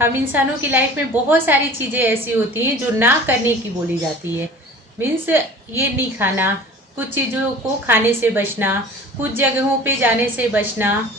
हम इंसानों की लाइफ में बहुत सारी चीजें ऐसी होती हैं जो ना करने की बोली जाती है। मीन्स ये नहीं खाना, कुछ चीजों को खाने से बचना, कुछ जगहों पे जाने से बचना,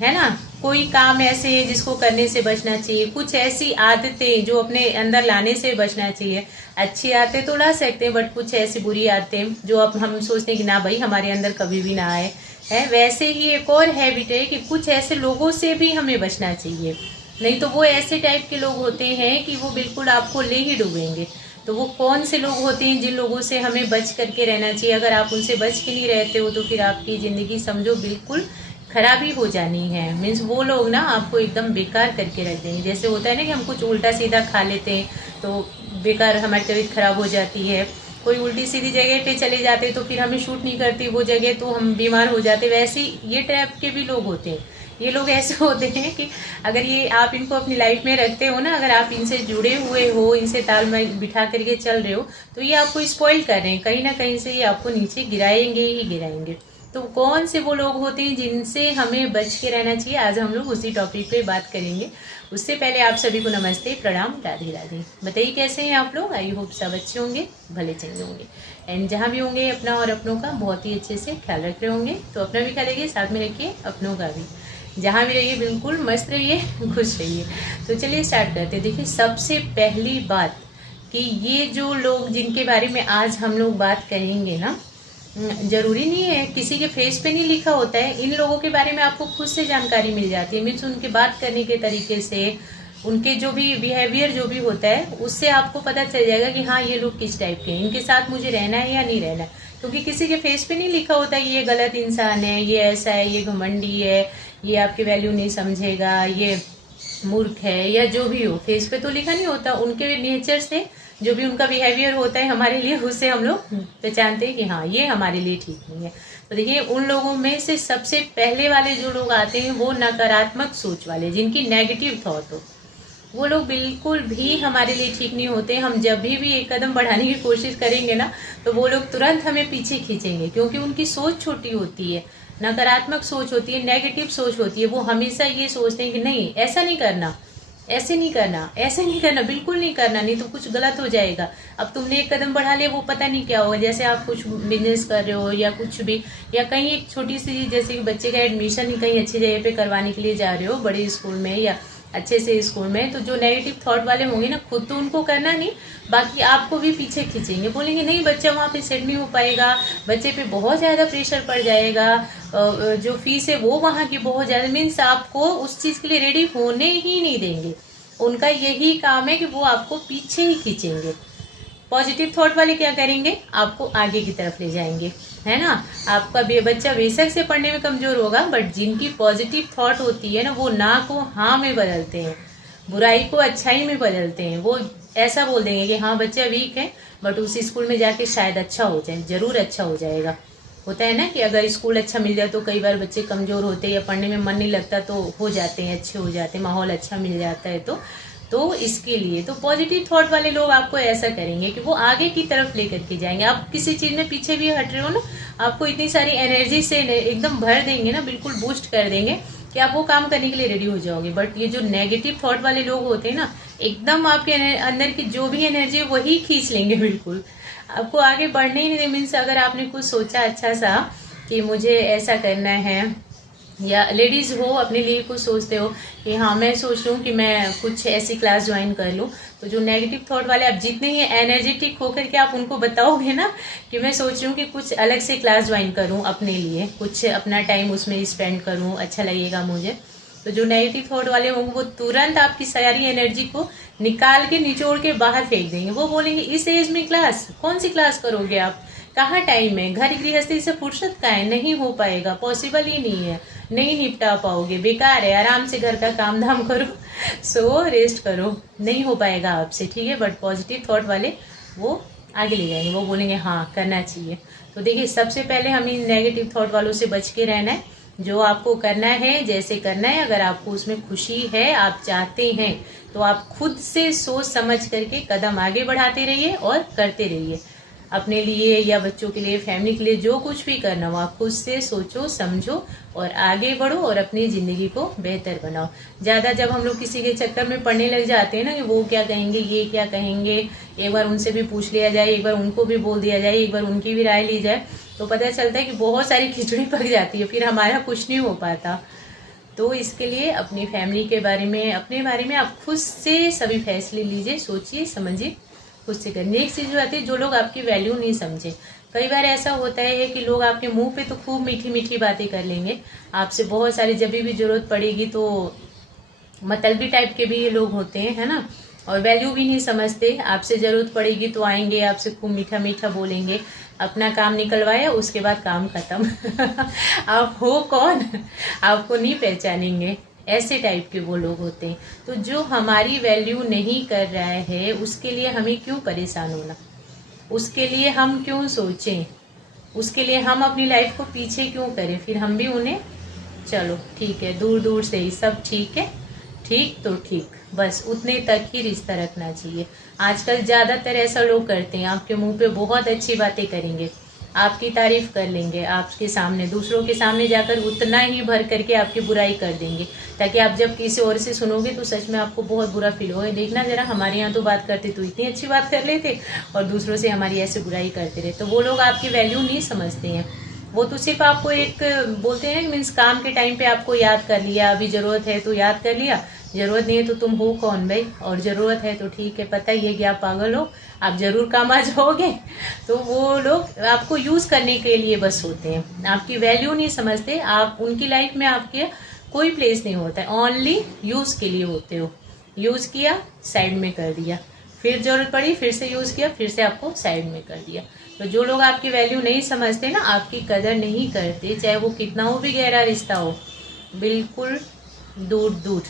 है ना। कोई काम ऐसे है जिसको करने से बचना चाहिए, कुछ ऐसी आदतें जो अपने अंदर लाने से बचना चाहिए। अच्छी आदतें तो ला सकते हैं, बट कुछ ऐसी बुरी आदतें जो अब हम सोचते हैं कि ना भाई हमारे अंदर कभी भी ना आए, है। वैसे ही एक और हैबिट है कि कुछ ऐसे लोगों से भी हमें बचना चाहिए। नहीं तो वो ऐसे टाइप के लोग होते हैं कि वो बिल्कुल आपको ले ही डूबेंगे। तो वो कौन से लोग होते हैं जिन लोगों से हमें बच करके रहना चाहिए? अगर आप उनसे बच के नहीं रहते हो तो फिर आपकी जिंदगी समझो बिल्कुल खराबी हो जानी है। मीन्स वो लोग ना आपको एकदम बेकार करके रख देंगे। जैसे होता है ना कि हम कुछ उल्टा सीधा खा लेते हैं तो बेकार हमारी तबीयत खराब हो जाती है। कोई उल्टी सीधी जगह पे चले जाते तो फिर हमें शूट नहीं करती वो जगह, तो हम बीमार हो जाते। वैसे ये टाइप के भी लोग होते हैं। ये लोग ऐसे होते हैं कि अगर ये आप इनको अपनी लाइफ में रखते हो ना, अगर आप इनसे जुड़े हुए हो, इनसे ताल में बिठा करके चल रहे हो, तो ये आपको स्पॉइल कर रहे हैं। कहीं ना कहीं से ये आपको नीचे गिराएंगे ही गिराएंगे। तो कौन से वो लोग होते हैं जिनसे हमें बच के रहना चाहिए, आज हम लोग उसी टॉपिक पे बात करेंगे। उससे पहले आप सभी को नमस्ते, प्रणाम, राधे राधे। बताइए कैसे हैं आप लोग? आई होप सब अच्छे होंगे, भले चंगे होंगे, एंड जहाँ भी होंगे अपना और अपनों का बहुत ही अच्छे से ख्याल रख रहे होंगे। तो अपना भी ख्याल रखिए, साथ में रखिए अपनों का भी। जहाँ भी रहिए बिल्कुल मस्त रहिए, खुश रहिए। तो चलिए स्टार्ट करते हैं। देखिए सबसे पहली बात कि ये जो लोग जिनके बारे में आज हम लोग बात करेंगे ना, जरूरी नहीं है, किसी के फेस पे नहीं लिखा होता है। इन लोगों के बारे में आपको खुद से जानकारी मिल जाती है। मीन्स उनके बात करने के तरीके से, उनके जो भी बिहेवियर जो भी होता है, उससे आपको पता चल जाएगा कि हाँ ये लोग किस टाइप के हैं, इनके साथ मुझे रहना है या नहीं रहना। क्योंकि किसी के फेस पे नहीं लिखा होता है ये गलत इंसान है, ये ऐसा है, ये घमंडी है, ये आपकी वैल्यू नहीं समझेगा, ये मूर्ख है, या जो भी हो, फेस पे तो लिखा नहीं होता। उनके नेचर से जो भी उनका बिहेवियर होता है हमारे लिए, उससे हम लोग पहचानते हैं कि हाँ ये हमारे लिए ठीक नहीं है। तो देखिए उन लोगों में से सबसे पहले वाले जो लोग आते हैं वो नकारात्मक सोच वाले, जिनकी नेगेटिव थॉट हो। वो लोग बिल्कुल भी हमारे लिए ठीक नहीं होते। हम जब भी एक कदम बढ़ाने की कोशिश करेंगे ना, तो वो लोग तुरंत हमें पीछे खींचेंगे, क्योंकि उनकी सोच छोटी होती है, नकारात्मक सोच होती है, नेगेटिव सोच होती है। वो हमेशा ये सोचते हैं कि नहीं ऐसा नहीं करना, ऐसे नहीं करना, ऐसे नहीं करना, बिल्कुल नहीं करना, नहीं तो कुछ गलत हो जाएगा। अब तुमने एक कदम बढ़ा लिया, वो पता नहीं क्या होगा। जैसे आप कुछ बिजनेस कर रहे हो या कुछ भी, या कहीं एक छोटी सी जैसे कि बच्चे का एडमिशन ही कहीं अच्छी जगह पे करवाने के लिए जा रहे हो, बड़े स्कूल में या अच्छे से स्कूल में, तो जो नेगेटिव थॉट वाले होंगे ना, खुद तो उनको करना नहीं, बाकी आपको भी पीछे खींचेंगे। बोलेंगे नहीं बच्चा वहाँ पे सेट नहीं हो पाएगा, बच्चे पे बहुत ज्यादा प्रेशर पड़ जाएगा, जो फीस है वो वहाँ की बहुत ज्यादा। मीन्स आपको उस चीज के लिए रेडी होने ही नहीं देंगे। उनका यही काम है कि वो आपको पीछे ही खींचेंगे। पॉजिटिव थॉट वाले क्या करेंगे? आपको आगे की तरफ ले जाएंगे, है ना। आपका बच्चा बेशक से पढ़ने में कमजोर होगा, बट जिनकी पॉजिटिव थॉट होती है ना, वो ना को हाँ में बदलते हैं, बुराई को अच्छाई में बदलते हैं। वो ऐसा बोल देंगे कि हाँ बच्चा वीक है, बट उस स्कूल में जाके शायद अच्छा हो जाए, जरूर अच्छा हो जाएगा। होता है ना कि अगर स्कूल अच्छा मिल जाए तो कई बार बच्चे कमजोर होते हैं या पढ़ने में मन नहीं लगता तो हो जाते हैं, अच्छे हो जाते हैं, माहौल अच्छा मिल जाता है। तो इसके लिए तो पॉजिटिव थॉट वाले लोग आपको ऐसा करेंगे कि वो आगे की तरफ लेकर के जाएंगे। आप किसी चीज में पीछे भी हट रहे हो ना, आपको इतनी सारी एनर्जी से एकदम भर देंगे ना, बिल्कुल बूस्ट कर देंगे कि आप वो काम करने के लिए रेडी हो जाओगे। बट ये जो नेगेटिव थॉट वाले लोग होते हैं ना, एकदम आपके अंदर की जो भी एनर्जी है वही खींच लेंगे, बिल्कुल आपको आगे बढ़ने ही नहीं देंगे। मीन्स अगर आपने कुछ सोचा अच्छा सा कि मुझे ऐसा करना है, या लेडीज हो अपने लिए कुछ सोचते हो कि हाँ मैं सोच रही हूँ कि मैं कुछ ऐसी क्लास ज्वाइन कर लूँ, तो जो नेगेटिव थॉट वाले, आप जितने ही एनर्जेटिक होकर के आप उनको बताओगे ना कि मैं सोच रही हूँ कि कुछ अलग से क्लास ज्वाइन करूँ अपने लिए, कुछ अपना टाइम उसमें स्पेंड करूँ, अच्छा लगेगा मुझे, तो जो नेगेटिव थॉट वाले होंगे वो तुरंत आपकी सारी एनर्जी को निकाल के निचोड़ के बाहर फेंक देंगे। वो बोलेंगे इस एज में क्लास, कौन सी क्लास करोगे आप, कहाँ टाइम है, घर गृहस्थी से फुर्सत का है, नहीं हो पाएगा, पॉसिबल ही नहीं है, नहीं निपटा पाओगे, बेकार है, आराम से घर का काम धाम करो, सो रेस्ट करो, नहीं हो पाएगा आपसे, ठीक है। बट पॉजिटिव थॉट वाले वो आगे ले जाएंगे, वो बोलेंगे हाँ करना चाहिए। तो देखिए सबसे पहले हमें नेगेटिव थॉट वालों से बच के रहना है। जो आपको करना है, जैसे करना है, अगर आपको उसमें खुशी है, आप चाहते हैं, तो आप खुद से सोच समझ करके कदम आगे बढ़ाते रहिए और करते रहिए। अपने लिए या बच्चों के लिए, फैमिली के लिए जो कुछ भी करना हो आप खुद से सोचो समझो और आगे बढ़ो और अपनी जिंदगी को बेहतर बनाओ। ज्यादा जब हम लोग किसी के चक्कर में पड़ने लग जाते हैं ना कि वो क्या कहेंगे, ये क्या कहेंगे, एक बार उनसे भी पूछ लिया जाए, एक बार उनको भी बोल दिया जाए, एक बार उनकी भी राय ली जाए, तो पता चलता है कि बहुत सारी खिचड़ी पक जाती है, फिर हमारा कुछ नहीं हो पाता। तो इसके लिए अपनी फैमिली के बारे में, अपने बारे में आप खुद से सभी फैसले लीजिए, सोचिए समझिए, खुद से करने। एक चीज जो आती है, जो लोग आपकी वैल्यू नहीं समझे, कई बार ऐसा होता है कि लोग आपके मुंह पे तो खूब मीठी मीठी बातें कर लेंगे, आपसे बहुत सारी जब भी जरूरत पड़ेगी तो मतलबी टाइप के भी ये लोग होते हैं, है ना, और वैल्यू भी नहीं समझते। आपसे जरूरत पड़ेगी तो आएंगे, आपसे खूब मीठा मीठा बोलेंगे, अपना काम निकलवाया उसके बाद काम खत्म। आप हो कौन, आपको नहीं पहचानेंगे, ऐसे टाइप के वो लोग होते हैं। तो जो हमारी वैल्यू नहीं कर रहा है उसके लिए हमें क्यों परेशान होना, उसके लिए हम क्यों सोचें, उसके लिए हम अपनी लाइफ को पीछे क्यों करें, फिर हम भी उन्हें, चलो ठीक है दूर दूर से ही सब ठीक है, ठीक तो ठीक, बस उतने तक ही रिश्ता रखना चाहिए। आजकल ज्यादातर ऐसा लोग करते हैं, आपके मुंह पे बहुत अच्छी बातें करेंगे, आपकी तारीफ कर लेंगे, आपके सामने दूसरों के सामने जाकर उतना ही भर करके आपकी बुराई कर देंगे, ताकि आप जब किसी और से सुनोगे तो सच में आपको बहुत बुरा फील होगा, देखना जरा हमारे यहाँ तो बात करते तो इतनी अच्छी बात कर लेते और दूसरों से हमारी ऐसे बुराई करते रहे। तो वो लोग आपकी वैल्यू नहीं समझते हैं, वो तो सिर्फ आपको एक बोलते हैं मीन्स काम के टाइम पे आपको याद कर लिया, अभी जरूरत है तो याद कर लिया, जरूरत नहीं है तो तुम हो कौन भाई, और जरूरत है तो ठीक है, पता ही है कि आप पागल हो, आप जरूर काम आ जाओगे। तो वो लोग आपको यूज करने के लिए बस होते हैं, आपकी वैल्यू नहीं समझते, आप उनकी लाइफ में आपके कोई प्लेस नहीं होता है, ओनली यूज के लिए होते हो। यूज किया साइड में कर दिया, फिर जरूरत पड़ी फिर से यूज किया, फिर से आपको साइड में कर दिया। तो जो लोग आपकी वैल्यू नहीं समझते ना, आपकी कदर नहीं करते, चाहे वो कितना हो भी गहरा रिश्ता हो, बिल्कुल दूर दूर।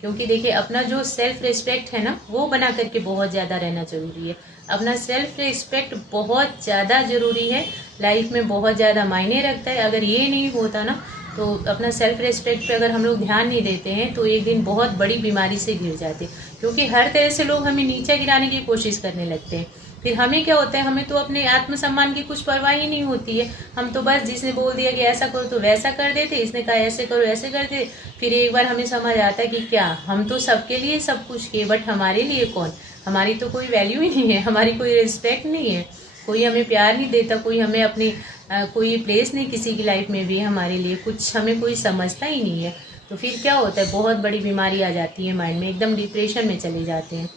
क्योंकि देखिए अपना जो सेल्फ रिस्पेक्ट है ना, वो बना करके बहुत ज्यादा रहना जरूरी है। अपना सेल्फ रिस्पेक्ट बहुत ज्यादा जरूरी है, लाइफ में बहुत ज्यादा मायने रखता है। अगर ये नहीं होता ना तो अपना सेल्फ रिस्पेक्ट पे अगर हम लोग ध्यान नहीं देते हैं तो एक दिन बहुत बड़ी बीमारी से घिर जाते, क्योंकि हर तरह से लोग हमें नीचे गिराने की कोशिश करने लगते हैं। फिर हमें क्या होता है, हमें तो अपने आत्मसम्मान की कुछ परवाह ही नहीं होती है, हम तो बस जिसने बोल दिया कि ऐसा करो तो वैसा कर देते, इसने कहा ऐसे करो ऐसे कर दे। फिर एक बार हमें समझ आता है कि क्या हम तो सबके लिए सब कुछ किए, बट हमारे लिए कौन, हमारी तो कोई वैल्यू ही नहीं है, हमारी कोई रिस्पेक्ट नहीं है, कोई हमें प्यार नहीं देता, कोई हमें अपनी कोई प्लेस नहीं किसी की लाइफ में भी हमारे लिए कुछ, हमें कोई समझता ही नहीं है। तो फिर क्या होता है, बहुत बड़ी बीमारी आ जाती है माइंड में, एकदम डिप्रेशन में चले जाते हैं।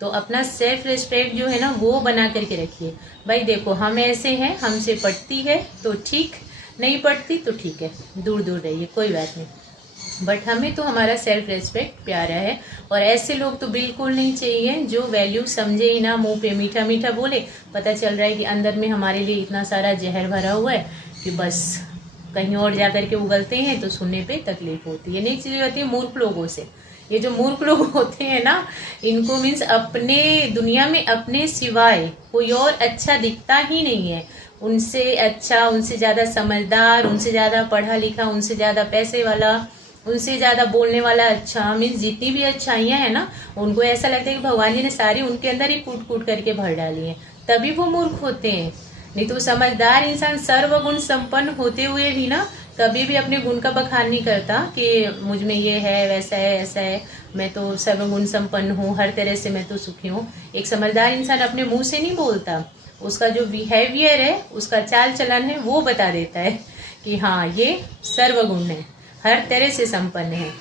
तो अपना सेल्फ रिस्पेक्ट जो है ना वो बना करके रखिए। भाई देखो हम ऐसे हैं, हमसे पटती है तो ठीक, नहीं पटती तो ठीक है, दूर दूर रहिए, कोई बात नहीं, बट हमें तो हमारा सेल्फ रिस्पेक्ट प्यारा है। और ऐसे लोग तो बिल्कुल नहीं चाहिए जो वैल्यू समझे ही ना, मुंह पे मीठा मीठा बोले, पता चल रहा है कि अंदर में हमारे लिए इतना सारा जहर भरा हुआ है कि बस कहीं और जाकर के उगलते हैं तो सुनने पे तकलीफ होती है। नेक्स्ट चीज होती है मूर्ख लोगों से। ये जो मूर्ख लोग होते हैं ना, इनको मीन्स अपने दुनिया में अपने सिवाय कोई और अच्छा दिखता ही नहीं है, उनसे अच्छा, उनसे ज्यादा समझदार, उनसे ज्यादा पढ़ा लिखा, उनसे ज्यादा पैसे वाला, उनसे ज्यादा बोलने वाला अच्छा, मीन्स जितनी भी अच्छाइयां है ना, उनको ऐसा लगता है कि भगवान जी ने सारी उनके अंदर ही कूट कूट करके भर डाली है, तभी वो मूर्ख होते हैं। नहीं तो समझदार इंसान सर्वगुण संपन्न होते हुए भी ना कभी भी अपने गुण का बखान नहीं करता कि मुझ में ये है, वैसा है, ऐसा है, मैं तो सर्वगुण संपन्न हूँ, हर तरह से मैं तो सुखी हूँ। एक समझदार इंसान अपने मुंह से नहीं बोलता, उसका जो बिहेवियर है, उसका चाल चलन है, वो बता देता है कि हाँ ये सर्वगुण है, हर तरह से संपन्न है।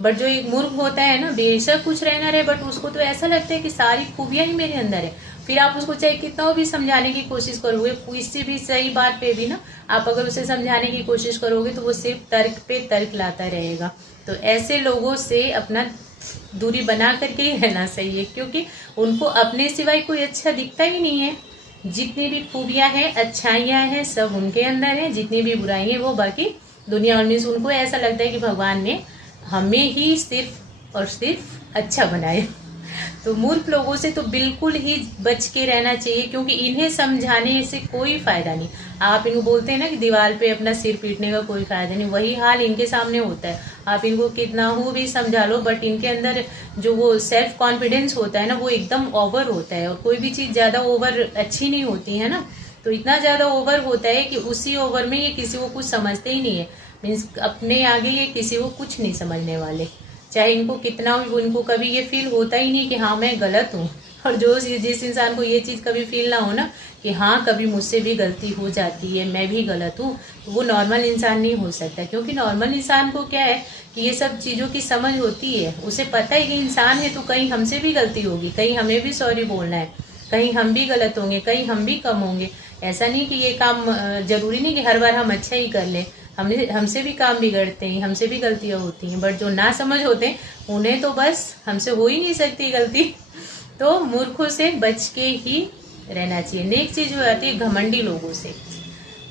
बट जो एक मूर्ख होता है ना, बेशक कुछ रहना रहे, बट उसको तो ऐसा लगता है कि सारी खूबियां ही मेरे अंदर है। फिर आप उसको चाहे कितना भी समझाने की कोशिश करोगे, किसी भी सही बात पे भी ना आप अगर उसे समझाने की कोशिश करोगे तो वो सिर्फ तर्क पे तर्क लाता रहेगा। तो ऐसे लोगों से अपना दूरी बना करके ही रहना सही है, क्योंकि उनको अपने सिवाय कोई अच्छा दिखता ही नहीं है। जितनी भी खूबियां हैं, अच्छाइयां हैं, सब उनके अंदर है, जितनी भी बुराई है वो बाकी दुनिया में। उनको ऐसा लगता है कि भगवान ने हमें ही सिर्फ और सिर्फ अच्छा बनाए, तो मूर्ख लोगों से तो बिल्कुल ही बच के रहना चाहिए, क्योंकि इन्हें समझाने से कोई फायदा नहीं। आप इनको बोलते हैं ना कि दीवार पे अपना सिर पीटने का कोई फायदा नहीं, वही हाल इनके सामने होता है। आप इनको कितना हो भी समझा लो, बट इनके अंदर जो वो सेल्फ कॉन्फिडेंस होता है ना, वो एकदम ओवर होता है। और कोई भी चीज ज्यादा ओवर अच्छी नहीं होती है ना, तो इतना ज्यादा ओवर होता है कि उसी ओवर में ये किसी को कुछ समझते ही नहीं है। मीन्स अपने आगे ये किसी को कुछ नहीं समझने वाले, चाहे इनको कितना, इनको कभी ये फील होता ही नहीं कि हाँ मैं गलत हूँ। और जिस इंसान को ये चीज कभी फील ना हो ना कि हाँ कभी मुझसे भी गलती हो जाती है, मैं भी गलत हूँ, तो वो नॉर्मल इंसान नहीं हो सकता। क्योंकि नॉर्मल इंसान को क्या है कि ये सब चीजों की समझ होती है, उसे पता है कि इंसान है तो कहीं हमसे भी गलती होगी, कहीं हमें भी सॉरी बोलना है, कहीं हम भी गलत होंगे, कहीं हम भी कम होंगे। ऐसा नहीं कि ये काम जरूरी नहीं कि हर बार हम अच्छा ही कर लें, हमसे भी काम बिगड़ते हैं, हमसे भी गलतियां होती हैं। बट जो ना समझ होते हैं उन्हें तो बस हमसे हो ही नहीं सकती गलती। तो मूर्खों से बच के ही रहना चाहिए। नेक्स्ट चीज हो जाती है घमंडी लोगों से।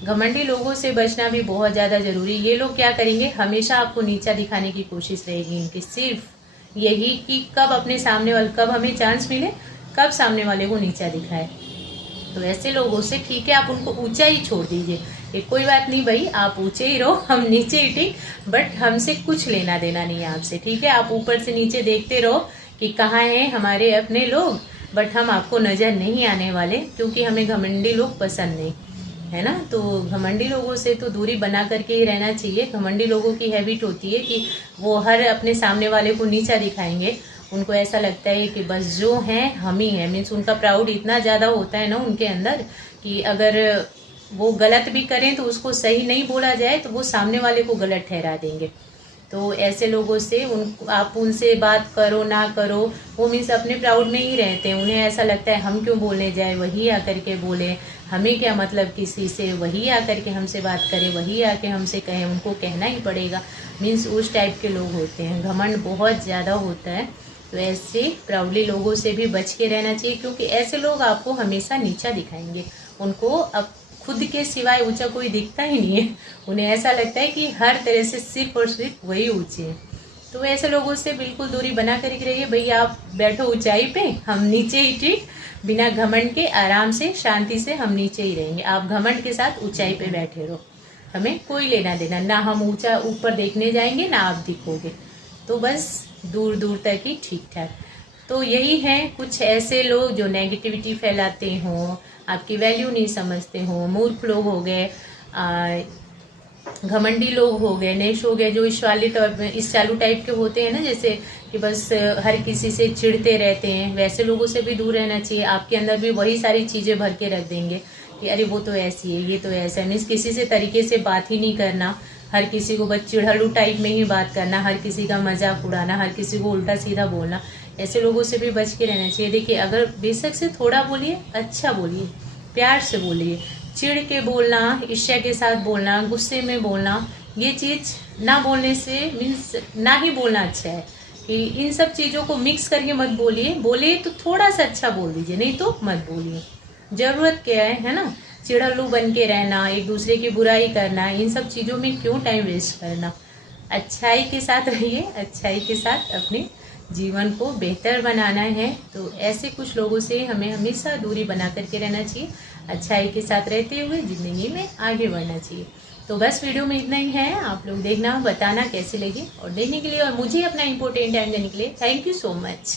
घमंडी लोगों से बचना भी बहुत ज्यादा जरूरी। ये लोग क्या करेंगे, हमेशा आपको नीचा दिखाने की कोशिश रहेगी इनकी, सिर्फ यही कि कब अपने सामने वाले, कब हमें चांस मिले, कब सामने वाले को नीचा दिखाए। तो ऐसे लोगों से ठीक है आप उनको ऊंचा ही छोड़ दीजिए, ये कोई बात नहीं भाई, आप ऊंचे ही रहो, हम नीचे ही ठीक, बट हमसे कुछ लेना देना नहीं है आपसे, ठीक है। आप ऊपर से नीचे देखते रहो कि कहाँ हैं हमारे अपने लोग, बट हम आपको नजर नहीं आने वाले, क्योंकि हमें घमंडी लोग पसंद नहीं है ना। तो घमंडी लोगों से तो दूरी बना करके ही रहना चाहिए। घमंडी लोगों की हैबिट होती है कि वो हर अपने सामने वाले को नीचा दिखाएंगे। उनको ऐसा लगता है कि बस जो है हम ही है, मीन्स उनका प्राउड इतना ज्यादा होता है ना उनके अंदर कि अगर वो गलत भी करें तो उसको सही नहीं बोला जाए तो वो सामने वाले को गलत ठहरा देंगे। तो ऐसे लोगों से आप उनसे बात करो ना करो, वो मीन्स अपने प्राउड में ही रहते हैं। उन्हें ऐसा लगता है हम क्यों बोलने जाए, वही आकर के बोले, हमें क्या मतलब किसी से, वही आकर के हमसे बात करे, वही आके हमसे कहे, उनको कहना ही पड़ेगा। मीन्स उस टाइप के लोग होते हैं, घमंड बहुत ज्यादा होता है। तो ऐसे प्राउडली लोगों से भी बच के रहना चाहिए, क्योंकि ऐसे लोग आपको हमेशा नीचा दिखाएंगे। उनको अब खुद के सिवाय ऊंचा कोई दिखता ही नहीं है, उन्हें ऐसा लगता है कि हर तरह से सिर्फ और सिर्फ वही ऊंचे हैं। तो ऐसे लोगों से बिल्कुल दूरी बना कर रहिए। भाई आप बैठो ऊंचाई पे, हम नीचे ही ठीक, बिना घमंड के आराम से शांति से हम नीचे ही रहेंगे। आप घमंड के साथ ऊंचाई पे बैठे रहो, हमें कोई लेना देना ना, हम ऊंचा ऊपर देखने जाएंगे ना आप दिखोगे, तो बस दूर दूर तक ही ठीक ठाक। तो यही है कुछ ऐसे लोग जो नेगेटिविटी फैलाते हों, आपकी वैल्यू नहीं समझते हों। मूर्ख लोग हो गए, घमंडी लोग हो गए, नेक्स्ट हो गए जो इस चालू टाइप के होते हैं ना, जैसे कि बस हर किसी से चिढ़ते रहते हैं। वैसे लोगों से भी दूर रहना चाहिए। आपके अंदर भी वही सारी चीजें भर के रख देंगे कि अरे वो तो ऐसी है, ये तो ऐसा है। मीन्स किसी से तरीके से बात ही नहीं करना, हर किसी को बस चिढ़ालू टाइप में ही बात करना, हर किसी का मजाक उड़ाना, हर किसी को उल्टा सीधा बोलना। ऐसे लोगों से भी बच के रहना चाहिए। देखिए अगर बेशक से थोड़ा बोलिए, अच्छा बोलिए, प्यार से बोलिए। चिढ़ के बोलना, ईर्ष्या के साथ बोलना, गुस्से में बोलना, ये चीज ना बोलने से मीन्स ना ही बोलना अच्छा है। कि इन सब चीजों को मिक्स करके मत बोलिए, बोले तो थोड़ा सा अच्छा बोल दीजिए, नहीं तो मत बोलिए। जरूरत क्या है ना, चिड़ल्लू बन के रहना, एक दूसरे की बुराई करना, इन सब चीजों में क्यों टाइम वेस्ट करना। अच्छाई के साथ रहिए, अच्छाई के साथ अपने जीवन को बेहतर बनाना है। तो ऐसे कुछ लोगों से हमें हमेशा दूरी बना करके रहना चाहिए, अच्छाई के साथ रहते हुए जिंदगी में आगे बढ़ना चाहिए। तो बस वीडियो में इतना ही है। आप लोग देखना, बताना कैसी लगी, और देखने के लिए और मुझे अपना इम्पोर्टेंट टाइम देने के लिए थैंक यू सो मच।